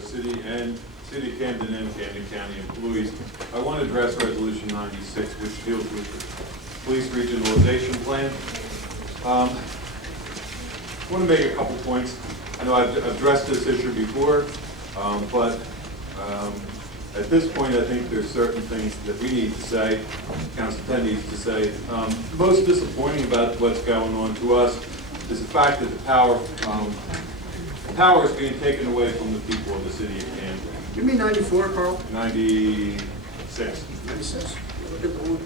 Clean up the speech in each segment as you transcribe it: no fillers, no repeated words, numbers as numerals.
both City of Camden and Camden County employees. I want to address Resolution 96, which deals with the police regionalization plan. I want to make a couple points. I know I've addressed this issue before, but at this point, I think there's certain things that we need to say, Council 10 needs to say. Most disappointing about what's going on to us is the fact that the power is being taken away from the people of the city of Camden. You mean 94, Carl? 96. 96. Look at the one.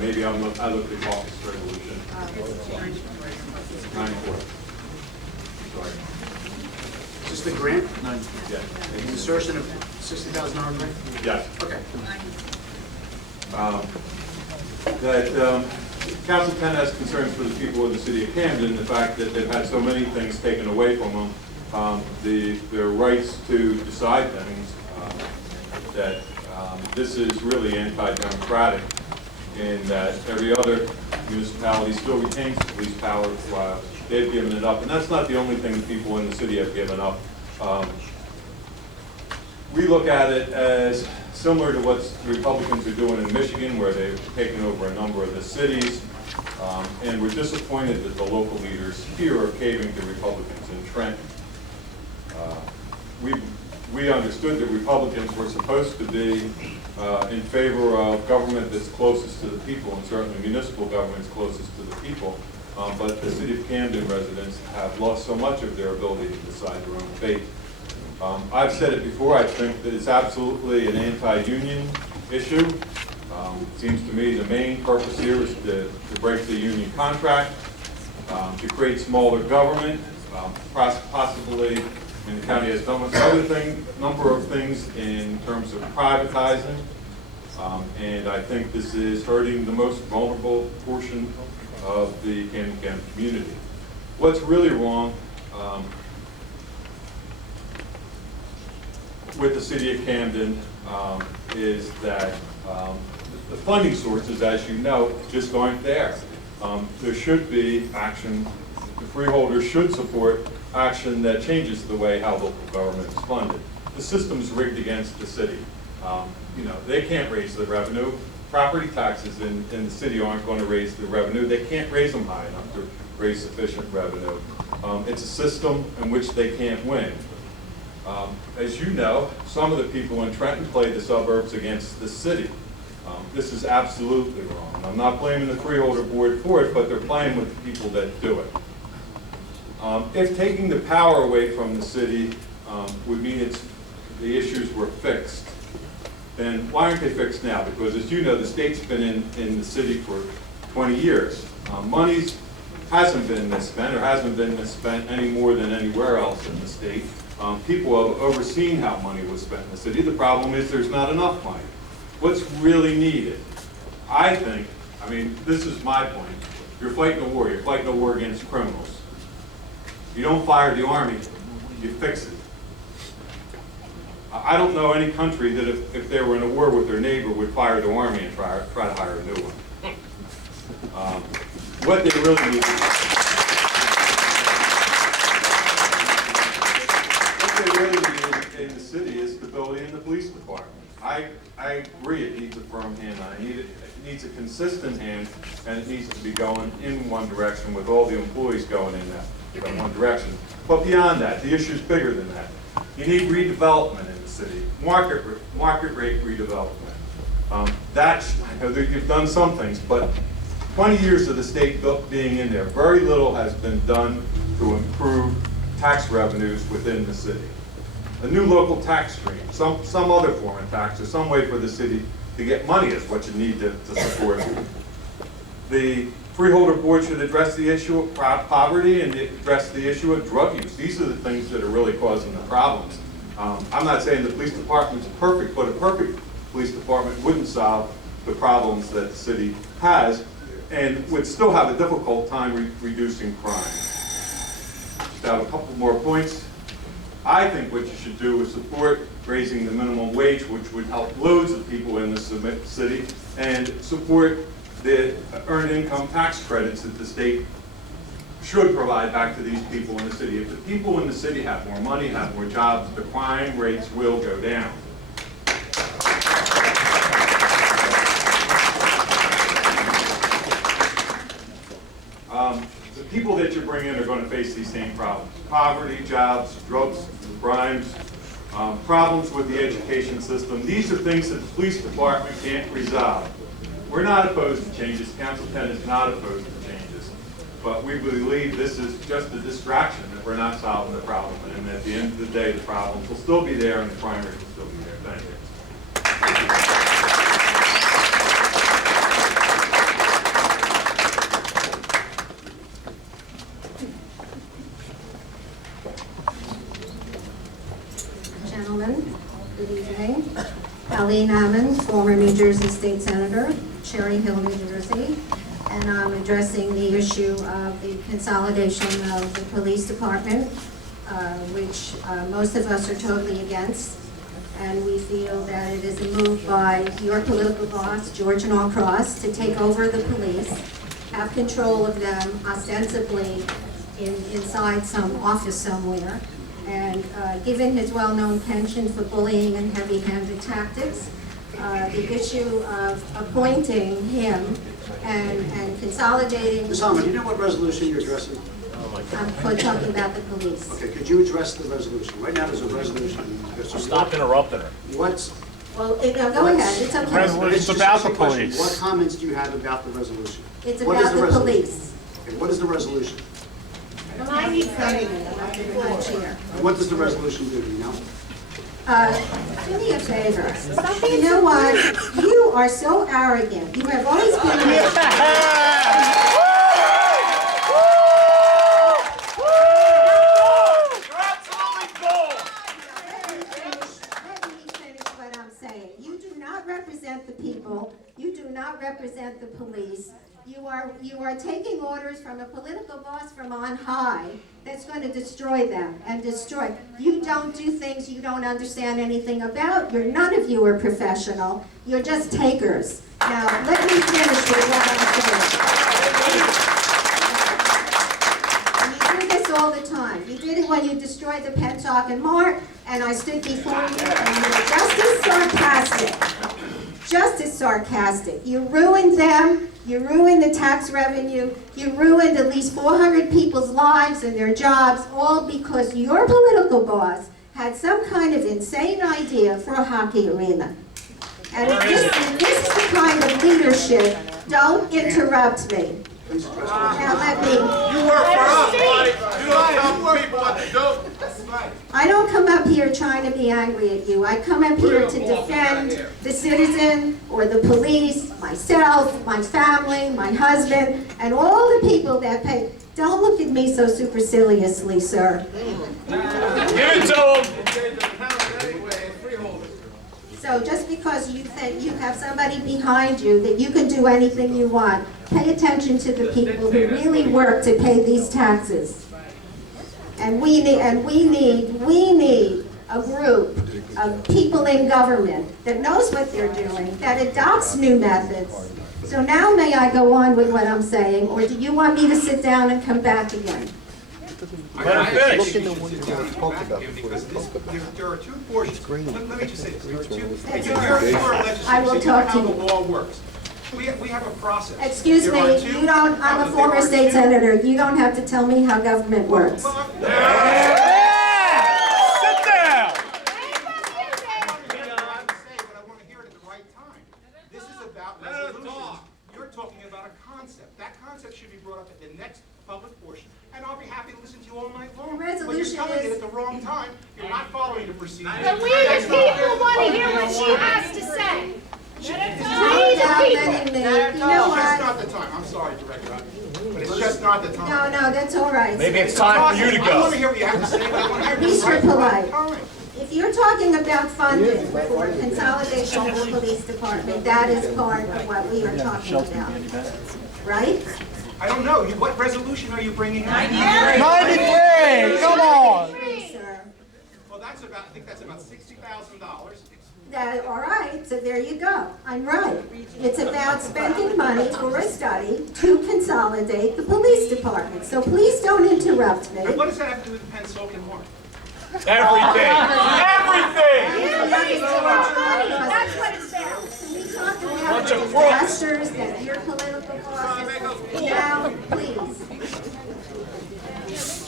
Maybe I looked at caucus resolution. 94. Sorry. Is this the grant? Yeah. The insertion of $60,000 grant? Yes. Okay. Council 10 has concerns for the people of the city of Camden, the fact that they've had so many things taken away from them, their rights to decide things, that this is really anti-democratic in that every other municipality still retains the police power while they've given it up. And that's not the only thing the people in the city have given up. We look at it as similar to what the Republicans are doing in Michigan, where they've taken over a number of the cities. And we're disappointed that the local leaders here are caving to Republicans in Trenton. We understood that Republicans were supposed to be in favor of government that's closest to the people, and certainly municipal governments closest to the people. But the city of Camden residents have lost so much of their ability to decide their own fate. I've said it before, I think that it's absolutely an anti-union issue. It seems to me the main purpose here is to break the union contract, to create smaller government, possibly, and the county has done a number of things in terms of privatizing, and I think this is hurting the most vulnerable portion of the Camden County community. What's really wrong with the city of Camden is that the funding sources, as you know, just aren't there. There should be action. The freeholders should support action that changes the way how local government is funded. The system's rigged against the city. They can't raise the revenue. Property taxes in the city aren't going to raise the revenue. They can't raise them high enough to raise sufficient revenue. It's a system in which they can't win. As you know, some of the people in Trenton play the suburbs against the city. This is absolutely wrong. I'm not blaming the freeholder board for it, but they're playing with the people that do it. If taking the power away from the city would mean the issues were fixed, then why aren't they fixed now? Because as you know, the state's been in the city for 20 years. Money hasn't been misspent, or hasn't been misspent any more than anywhere else in the state. People have overseen how money was spent in the city. The problem is there's not enough money. What's really needed? I think, this is my point. You're fighting a war. You're fighting a war against criminals. You don't fire the army, you fix it. I don't know any country that if they were in a war with their neighbor would fire the army and try to hire a new one. What they really need in the city is stability in the police department. I agree it needs a firm hand on it. It needs a consistent hand, and it needs to be going in one direction with all the employees going in that one direction. But beyond that, the issue's bigger than that. You need redevelopment in the city, market rate redevelopment. I know that you've done some things, but 20 years of the state being in there, very little has been done to improve tax revenues within the city. A new local tax stream, some other form of tax, or some way for the city to get money is what you need to support. The freeholder board should address the issue of poverty and address the issue of drug use. These are the things that are really causing the problems. I'm not saying the police department's perfect, but a perfect police department wouldn't solve the problems that the city has and would still have a difficult time reducing crime. Just have a couple more points. I think what you should do is support raising the minimum wage, which would help loads of people in the city, and support the earned income tax credits that the state should provide back to these people in the city. If the people in the city have more money, have more jobs, the crime rates will go down. The people that you bring in are going to face these same problems. Poverty, jobs, drugs, crimes, problems with the education system. These are things that the police department can't resolve. We're not opposed to changes. Council 10 is not opposed to changes. But we believe this is just a distraction, that we're not solving the problem. And at the end of the day, the problems will still be there and the crime rate will still be there. Thank you. Gentlemen, good evening. Colleen Ammons, former New Jersey State Senator, Cherry Hill, New Jersey, and I'm addressing the issue of the consolidation of the police department, which most of us are totally against, and we feel that it is a move by your political boss, George Norcrat, to take over the police, have control of them ostensibly inside some office somewhere. And given his well-known penchant for bullying and heavy-handed tactics, the issue of appointing him and consolidating... Ms. Alman, do you know what resolution you're addressing? I'm talking about the police. Okay, could you address the resolution? Right now, there's a resolution. Stop interrupting her. What's... Well, go ahead, it's okay. Resolution's about the police. What comments do you have about the resolution? It's What is about the resolution? police. Okay, what is the resolution? I need something, I'm not giving my chair. What does the resolution do, do you know? Do me a favor. You know what? You are so arrogant. You have always been... Let me finish what I'm saying. You do not represent the people. You do not represent the police. You are taking orders from a political boss from on high that's going to destroy them and destroy. You don't do things you don't understand anything about. None of you are professional. You're just takers. Now, let me finish with what I'm saying. And you do this all the time. You did it when you destroyed the Pentucket Mart, and I stood before you, and you were just as sarcastic. Just as sarcastic. You ruined them. You ruined the tax revenue. You ruined at least 400 people's lives and their jobs, all because your political boss had some kind of insane idea for a hockey arena. And if this is the kind of leadership, don't interrupt me. Now let me. You work for us, buddy. You don't tell people what to do. I don't come up here trying to be angry at you. I come up here to defend the citizen or the police, myself, my family, my husband, and all the people that pay. Don't look at me so superciliously, sir. Give it to him. So just because you think you have somebody behind you that you can do anything you want, pay attention to the people who really work to pay these taxes. And we need a group of people in government that knows what they're doing, that adopts new methods. So now may I go on with what I'm saying, or do you want me to sit down and come back again? Let him finish. There are two portions. Let me just say this. There are two. That's You're all right. legislators. I will You know talk to how the you. law works. We have a process. Excuse There are me, two- you don't, I'm a former state senator. You don't have to tell me how government works. Sit down. This is about resolutions. You're talking about a concept. That concept should be brought up at the next public portion, and I'll be happy to listen to you all night long. The But you're resolution telling it is- at the wrong time. You're not following the procedure. But we the people want to hear what she has to say. We the people. You know It's just what? not the time. I'm sorry, Director, but it's just not the time. No, that's all right. Maybe it's time for you to I want to go. hear what you have to say, but I want to hear At least you're it right polite. time. If you're talking about funding for consolidation of the police department, that is part of what we are talking about, right? I don't know. What resolution are you bringing up? 93, come on. Sir. Well, I think that's about $60,000. All right, so there you go. I'm right. It's about spending money for a study to consolidate the police department. So please don't interrupt me. And what does that have to do with the Pennsauken warrant? Everything. Everything. That's what it's about. Can we talk about Bunch the of crooks. disasters that your political bosses now, please?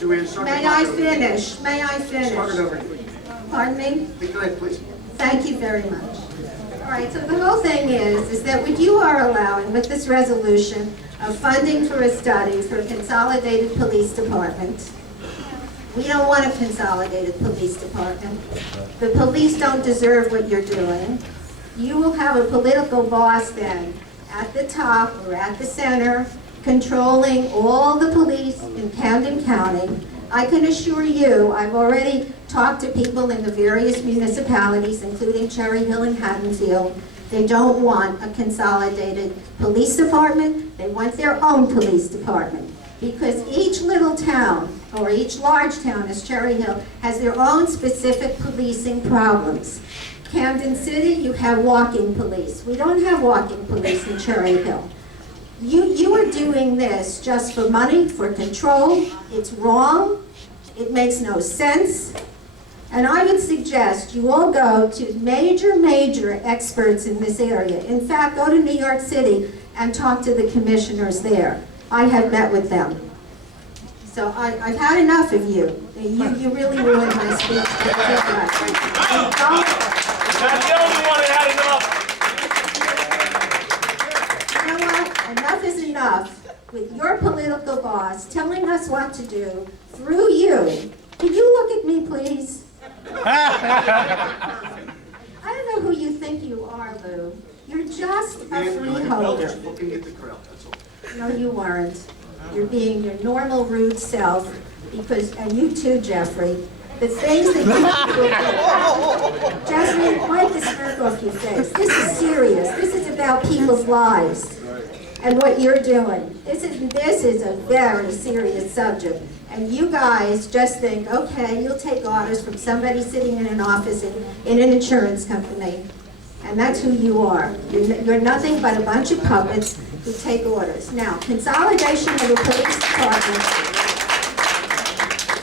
Joanne, start May the I clock over. finish? May I Start it finish? over. Pardon me? Go ahead, please. Thank you very much. All right, so the whole thing is that what you are allowing with this resolution of funding for a study for a consolidated police department, we don't want a consolidated police department. The police don't deserve what you're doing. You will have a political boss then at the top or at the center controlling all the police in Camden County. I can assure you, I've already talked to people in the various municipalities, including Cherry Hill and Haddonfield. They don't want a consolidated police department. They want their own police department. Because each little town, or each large town as Cherry Hill, has their own specific policing problems. Camden City, you have walking police. We don't have walking police in Cherry Hill. You are doing this just for money, for control. It's wrong. It makes no sense. And I would suggest you all go to major experts in this area. In fact, go to New York City and talk to the commissioners there. I have met with them. So I've had enough of you. You really ruined my speech. Not the only one that had enough. You know what? Enough is enough with your political boss telling us what to do through you. Can you look at me, please? I don't know who you think you are, Lou. You're just a freeholder. Looking at the crowd, that's all. No, you weren't. You're being your normal rude self because, and you too, Jeffrey, the things that you do. Jeffrey, wipe the smirk off your face. This is serious. This is about people's lives and what you're doing. This is a very serious subject. And you guys just think, okay, you'll take orders from somebody sitting in an office in an insurance company. And that's who you are. You're nothing but a bunch of puppets who take orders. Now, consolidation of the police department.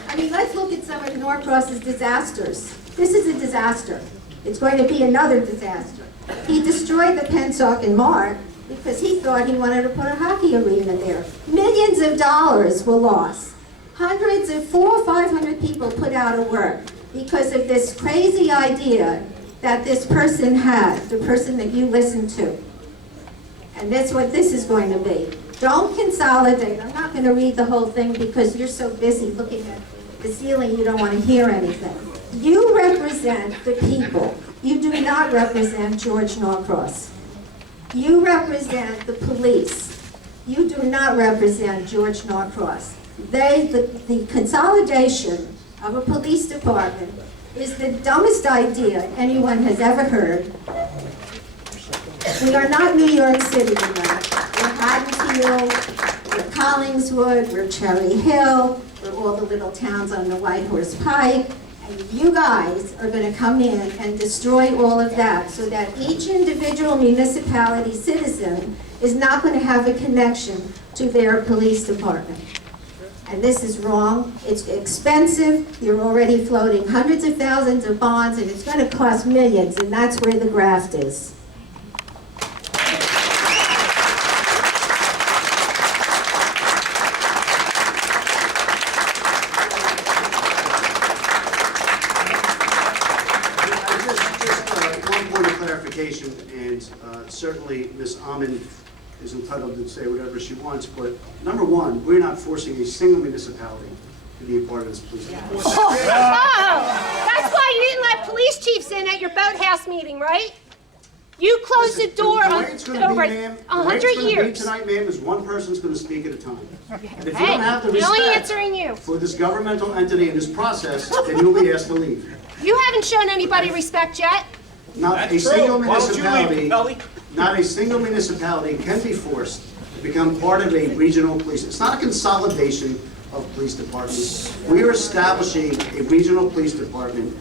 I mean, let's look at some of Norcross's disasters. This is a disaster. It's going to be another disaster. He destroyed the Pennsauken Mart because he thought he wanted to put a hockey arena there. Millions of dollars were lost. Hundreds of 400 or 500 people put out of work because of this crazy idea that this person had, the person that you listen to. And that's what this is going to be. Don't consolidate. I'm not going to read the whole thing because you're so busy looking at the ceiling you don't want to hear anything. You represent the people. You do not represent George Norcross. You represent the police. You do not represent George Norcross. The consolidation of a police department is the dumbest idea anyone has ever heard. We are not New York City tonight. We're Haddonfield, we're Collingswood, we're Cherry Hill, we're all the little towns on the White Horse Pike, and you guys are going to come in and destroy all of that so that each individual municipality citizen is not going to have a connection to their police department. And this is wrong. It's expensive. You're already floating hundreds of thousands of bonds, and it's going to cost millions, and that's where the graft is. One point of clarification, and certainly Ms. Amon is entitled to say whatever she wants, but number one, we're not forcing a single municipality to be a part of this police department. Oh, that's why you didn't let police chiefs in at your boathouse meeting, right? You closed the door The on way it's gonna be, over ma'am, 100 years. tonight, ma'am, is one person's gonna speak at a time. And if you Hey, don't have the they're only respect answering you. for this governmental entity and this process, then you'll be asked to leave. You haven't shown anybody respect yet. Not a That's single true. Why don't you leave, municipality, Cappelli? not a single municipality can be forced to become part of a regional police. It's not a consolidation of police departments. We are establishing a regional police department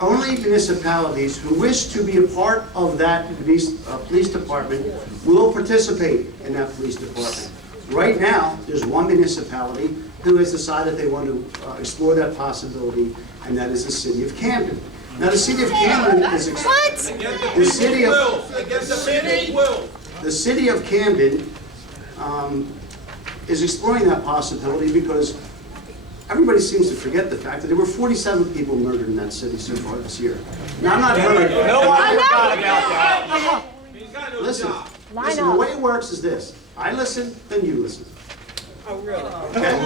only municipalities who wish to be a part of that police department will participate in that police department. Right now, there's one municipality who has decided they want to explore that possibility, and that is the city of Camden. Now, the city of Camden is the city of Camden is exploring that possibility because everybody seems to forget the fact that there were 47 people murdered in that city so far this year. Now, I'm not heard. No one forgot about that. Listen, the way it works is this. I listen, then you listen. Oh, really? Okay?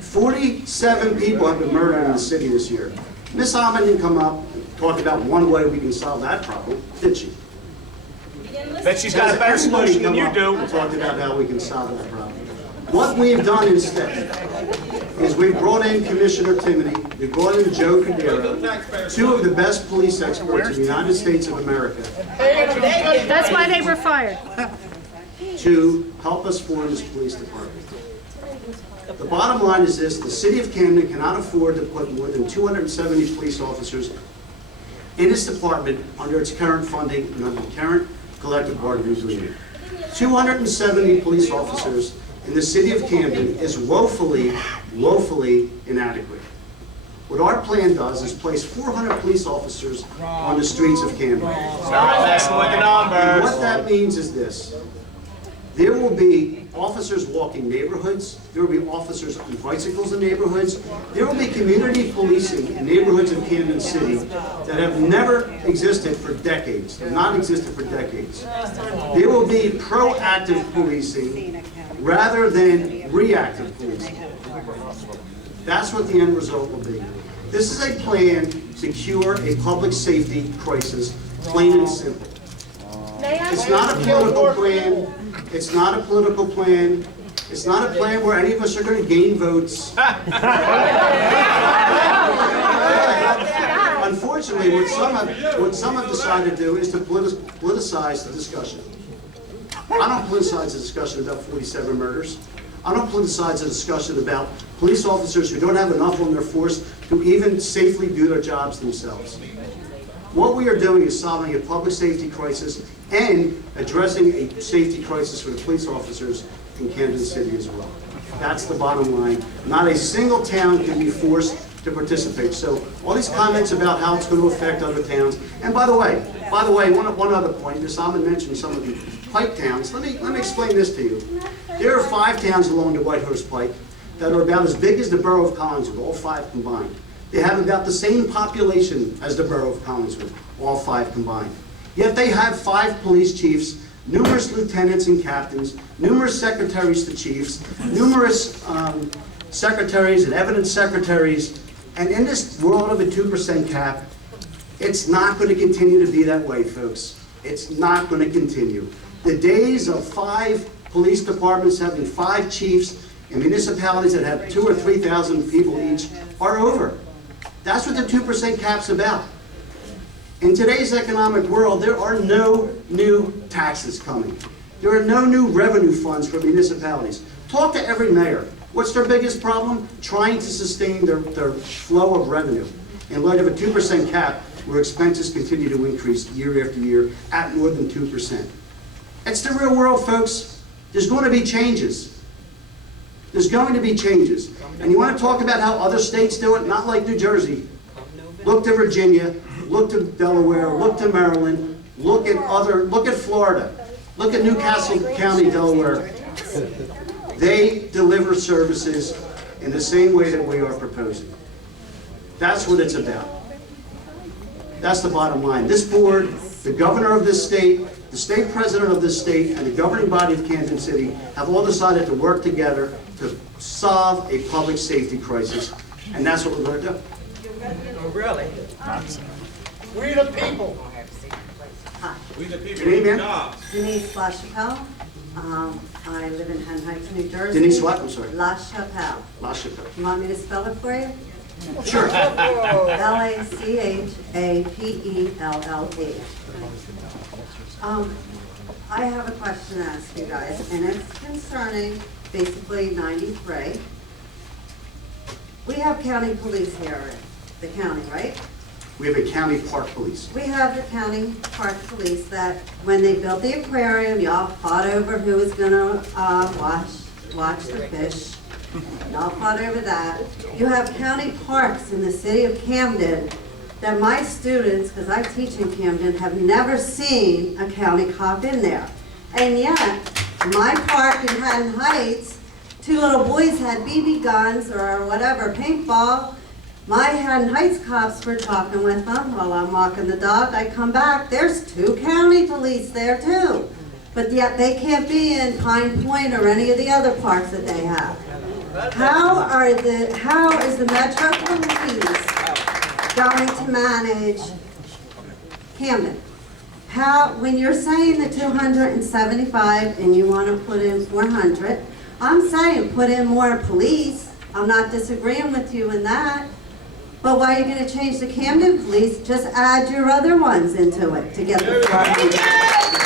47 people have been murdered in the city this year. Miss Almond didn't come up and talk about one way we can solve that problem, did she? Bet she's got a better solution than you do. And talked about how we can solve that problem. What we've done instead is we've brought in Commissioner Timoney, we've brought in Joe Cadero, two of the best police experts in the United States of America, That's why they were fired. to help us form this police department. The bottom line is this: the city of Camden cannot afford to put more than 270 police officers in its department under its current funding and under the current collective bargaining agreement. 270 police officers in the city of Camden is woefully inadequate. What our plan does is place 400 police officers on the streets of Camden. Stop messing with the And numbers. what that means is this: there will be officers walking neighborhoods, there will be officers on bicycles in neighborhoods, there will be community policing in neighborhoods in Camden City that have never existed for decades, have not existed for decades. There will be proactive policing rather than reactive policing. That's what the end result will be. This is a plan to cure a public safety crisis, plain and simple. It's not a political plan. It's not a political plan. It's not a plan where any of us are going to gain votes. Unfortunately, what some have decided to do is to politicize the discussion. I don't politicize the discussion about 47 murders. I don't politicize the discussion about police officers who don't have enough on their force to even safely do their jobs themselves. What we are doing is solving a public safety crisis and addressing a safety crisis for the police officers in Camden City as well. That's the bottom line. Not a single town can be forced to participate. So all these comments about how it's going to affect other towns. And by the way, one other point. Ms. Almond mentioned some of the pike towns. Let me explain this to you. There are 5 towns along the Whitehorse Pike that are about as big as the borough of Collinswood, all 5 combined. They have about the same population as the borough of Collinswood, all 5 combined. Yet they have 5 police chiefs, numerous lieutenants and captains, numerous secretaries to chiefs, numerous secretaries and evidence secretaries. And in this world of a 2% cap, it's not going to continue to be that way, folks. It's not going to continue. The days of 5 police departments having 5 chiefs and municipalities that have 2,000 or 3,000 people each are over. That's what the 2% cap's about. In today's economic world, there are no new taxes coming. There are no new revenue funds for municipalities. Talk to every mayor. What's their biggest problem? Trying to sustain their flow of revenue. In light of a 2% cap, where expenses continue to increase year after year at more than 2%. It's the real world, folks. There's going to be changes. There's going to be changes. And you want to talk about how other states do it? Not like New Jersey. Look to Virginia, look to Delaware, look to Maryland, look at Florida, look at Newcastle County, Delaware. They deliver services in the same way that we are proposing. That's what it's about. That's the bottom line. This board, the governor of this state, the state president of this state, and the governing body of Camden City have all decided to work together to solve a public safety crisis, and that's what we're going to do. Oh, really? We the people. Hi, Your name, ma'am? Denise LaChapelle. I live in Hen Heights, New Jersey. Denise what? I'm sorry. LaChapelle. LaChapelle. You want me to spell it for you? Sure. LaChapelle. I have a question to ask you guys, and it's concerning basically 93. We have county police here the county, right? We have a county park police. We have the county park police that, when they built the aquarium, y'all fought over who was gonna watch the fish. Y'all fought over that. You have county parks in the city of Camden that my students, because I teach in Camden, have never seen a county cop in there. And yet, my park in Haddon Heights, 2 little boys had BB guns or whatever, paintball. My Haddon Heights cops were talking with them while I'm walking the dog. I come back, there's 2 county police there too. But yet they can't be in Pine Point or any of the other parks that they have. How is the Metro Police going to manage Camden? When you're saying the 275 and you want to put in 400, I'm saying put in more police. I'm not disagreeing with you in that. But why are you going to change the Camden police? Just add your other ones into it to get the 400.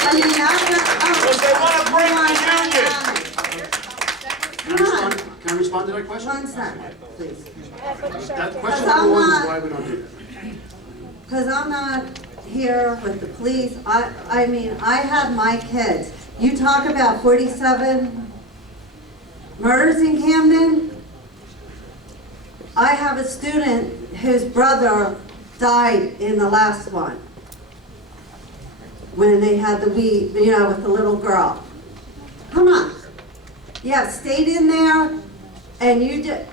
I mean, Because they want to bring the union. Can I respond to that question? 1 second, please. That question number 1 is why we don't do that. Because I'm not here with the police. I mean, I have my kids. You talk about 47 murders in Camden. I have a student whose brother died in the last one. When they had the weed, you know, with the little girl. Come on. Yeah, stayed in there and you did,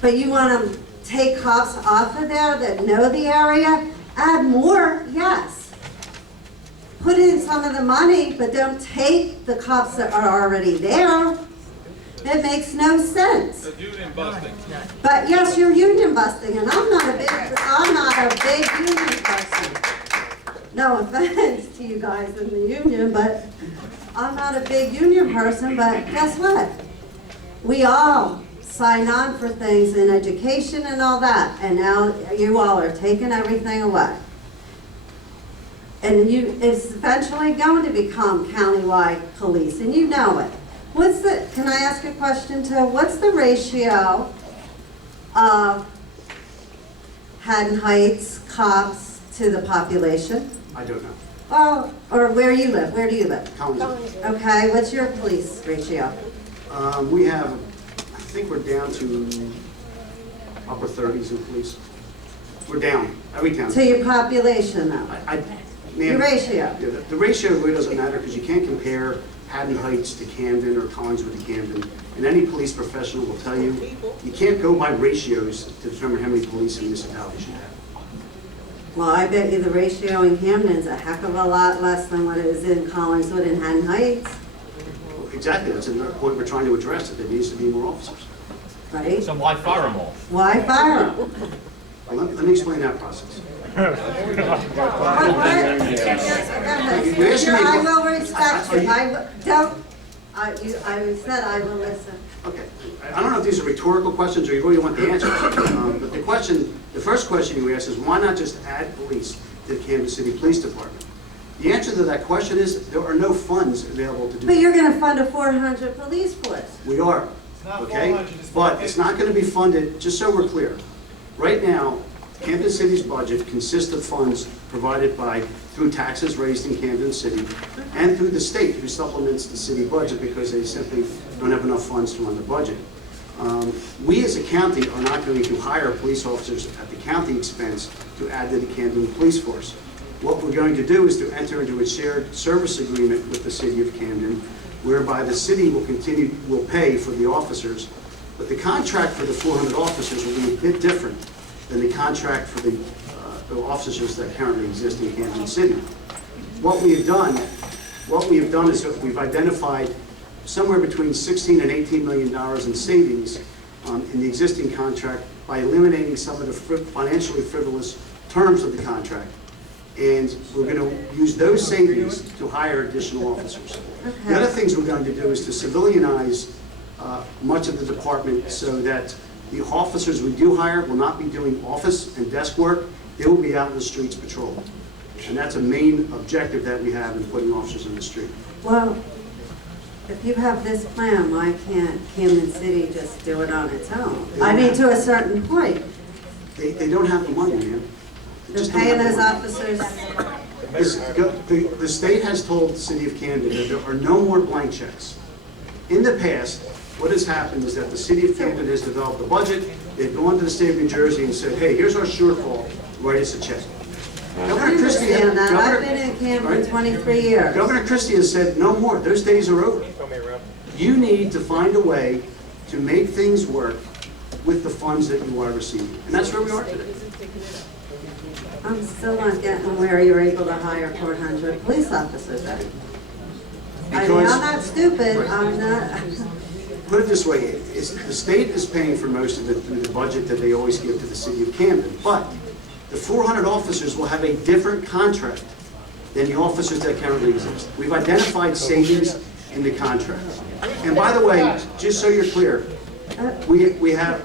but you want to take cops off of there that know the area? Add more, yes. Put in some of the money, but don't take the cops that are already there. It makes no sense. Union busting. But yes, you're union busting, and I'm not a big union person. No offense to you guys in the union, but I'm not a big union person, but guess what? We all sign on for things in education and all that, and now you all are taking everything away. And it's eventually going to become countywide police, and you know it. Can I ask a question too? What's the ratio of Haddon Heights cops to the population? I don't know. Oh, or where you live? Where do you live? Collinsville. Okay, what's your police ratio? We have, I think we're down to upper 30s in police. We're down, every town. To your population though? Ma'am, Your ratio? Yeah, the ratio really doesn't matter because you can't compare Haddon Heights to Camden or Collinswood to Camden. And any police professional will tell you, you can't go by ratios to determine how many police a municipality should have. Well, I bet you the ratio in Camden's a heck of a lot less than what it is in Collinswood and Haddon Heights, Exactly, that's another point we're trying to address, that there needs to be more officers. right? So why fire them all? Why fire them? Well, let me explain that process. I will respect you. I said I will listen. Okay, I don't know if these are rhetorical questions or you really want the answers, but the first question you asked is why not just add police to the Camden City Police Department? The answer to that question is there are no funds available to do But that. you're going to fund a 400 police force. We are, okay? But it's not going to be funded, just so we're clear. Right now, Camden City's budget consists of funds provided through taxes raised in Camden City and through the state, who supplements the city budget because they simply don't have enough funds to run the budget. We as a county are not going to hire police officers at the county expense to add to the Camden Police Force. What we're going to do is to enter into a shared service agreement with the city of Camden, whereby the city will pay for the officers, but the contract for the 400 officers will be a bit different than the contract for the officers that currently exist in Camden City. What we have done is that we've identified somewhere between $16 and $18 million in savings in the existing contract by eliminating some of the financially frivolous terms of the contract. And we're going to use those savings to hire additional officers. Okay. The other things we're going to do is to civilianize much of the department so that the officers we do hire will not be doing office and desk work. They will be out in the streets patrolling. And that's a main objective that we have in putting officers in the street. Well, if you have this plan, why can't Camden City just do it on its own? I mean, to a certain point. They don't have the money, man. They They're just don't paying have the those money. officers. The state has told the city of Camden that there are no more blank checks. In the past, what has happened is that the city of Camden has developed a budget, they've gone to the state of New Jersey and said, hey, here's our shortfall, write us a check. I Governor Christie, understand that. I've Governor- been in Camden right? 23 years. Governor Christie has said, no more, those days are over. You need to find a way to make things work with the funds that you are receiving. And that's where we are today. I'm still not getting where you're able to hire 400 police officers at. I mean, Because- I'm not stupid, I'm not, Put it this way, the state is paying for most of it through the budget that they always give to the city of Camden. But the 400 officers will have a different contract than the officers that currently exist. We've identified savings in the contract. And by the way, just so you're clear, we are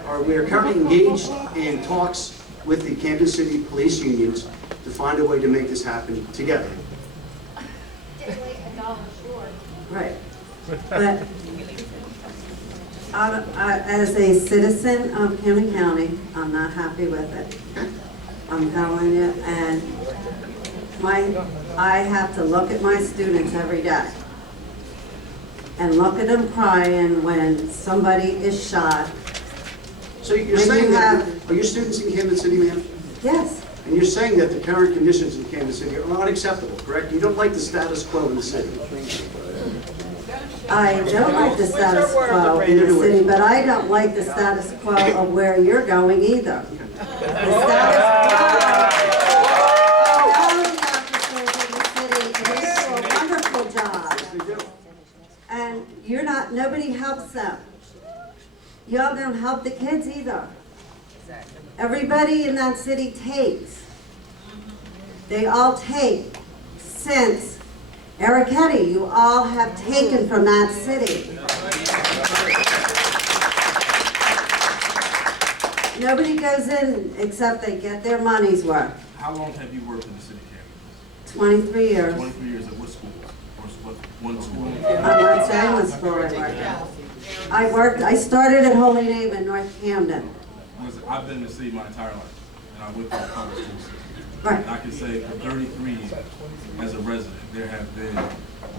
currently engaged in talks with the Camden City Police Unions to find a way to make this happen together. right. But as a citizen of Camden County, I'm not happy with it. I'm telling you, and I have to look at my students every day and look at them crying when somebody is shot. So you're When saying you that, have- are your students in Camden City, ma'am? Yes, And you're saying that the current conditions in Camden City are unacceptable, correct? You don't like the status quo in the city. I don't like the status quo in the city, but I don't like the status quo of where you're going either. The status quo. All the officers in the city, and they do a wonderful job. They do. And you're not, nobody helps them. Y'all don't help the kids either. Everybody in that city takes. They all take. Since Eric Hetty, you all have taken from that city. Nobody goes in except they get their money's worth. How long have you worked in the city of Camden? 23 years. 23 years at what schools? Or what, one school? I'm not saying what school I worked at. I started at Holy Name in North Camden. Listen, I've been in the city my entire life, and I went through the public school system. Right. And I can say for 33 years, as a resident, there have been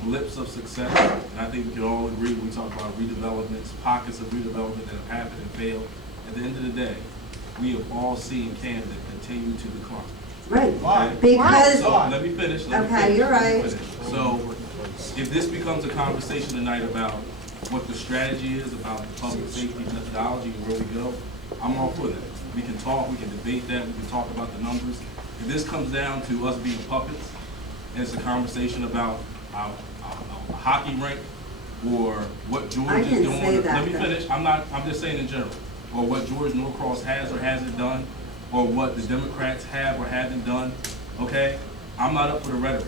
blips of success, and I think we can all agree when we talk about redevelopments, pockets of redevelopment that have happened and failed. At the end of the day, we have all seen Camden continue to decline. Right. Okay? Because, So, let me finish. let me Okay, finish, you're let me right. finish. So, if this becomes a conversation tonight about what the strategy is, about the public safety methodology and where we go, I'm all for that. We can talk, we can debate that, we can talk about the numbers. If this comes down to us being puppets, and it's a conversation about a hockey rink, or what George I is didn't doing. say that, Let me though. finish. I'm just saying in general. Or what George Norcross has or hasn't done, or what the Democrats have or haven't done, okay? I'm not up for the rhetoric.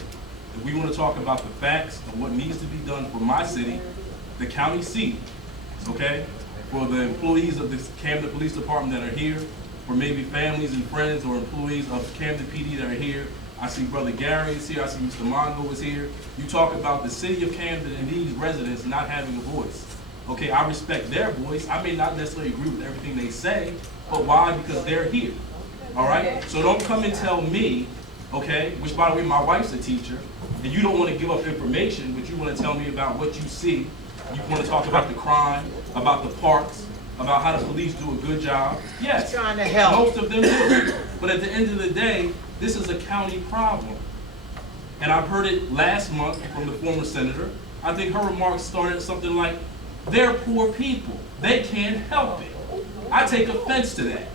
If we want to talk about the facts of what needs to be done for my city, the county seat, okay? For the employees of the Camden Police Department that are here, for maybe families and friends or employees of Camden PD that are here. I see Brother Gary is here, I see Mr. Mongo is here. You talk about the city of Camden and these residents not having a voice. Okay, I respect their voice. I may not necessarily agree with everything they say, but why? Because they're here, all right? So don't come and tell me, okay, which by the way, my wife's a teacher, and you don't want to give up information, but you want to tell me about what you see. You want to talk about the crime, about the parks, about how the police do a good job. Yes, Trying to help. most of them do. But at the end of the day, this is a county problem. And I've heard it last month from the former senator. I think her remarks started something like, they're poor people. They can't help it. I take offense to that.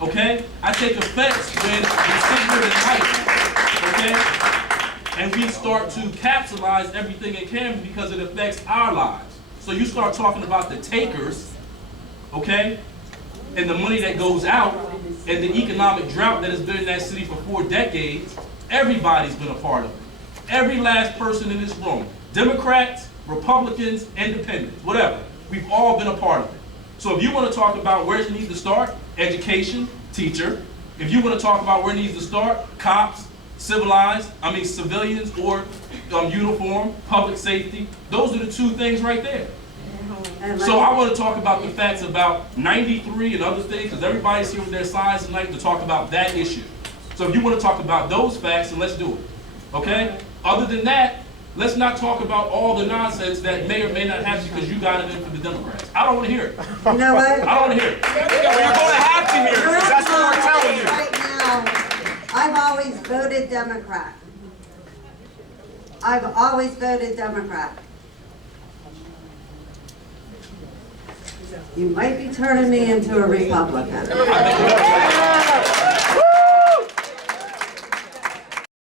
Okay? I take offense when we sit here tonight, okay? And we start to capsulize everything in Camden because it affects our lives. So you start talking about the takers, okay? And the money that goes out and the economic drought that has been in that city for 4 decades, everybody's been a part of it. Every last person in this room, Democrats, Republicans, Independents, whatever, we've all been a part of it. So if you want to talk about where it needs to start, education, teacher. If you want to talk about where it needs to start, cops, civilians or uniform, public safety, those are the 2 things right there. And let So me- I want to talk about the facts about 93 and other things, because everybody's here with their signs tonight to talk about that issue. So if you want to talk about those facts, then let's do it. Okay? Other than that, let's not talk about all the nonsense that may or may not happen because you got it in for the Democrats. I don't want to hear it. You know what? I don't want to hear it. Well, you're going to have to hear it, because that's what we're telling you. Right now, I've always voted Democrat. I've always voted Democrat. You might be turning me into a Republican.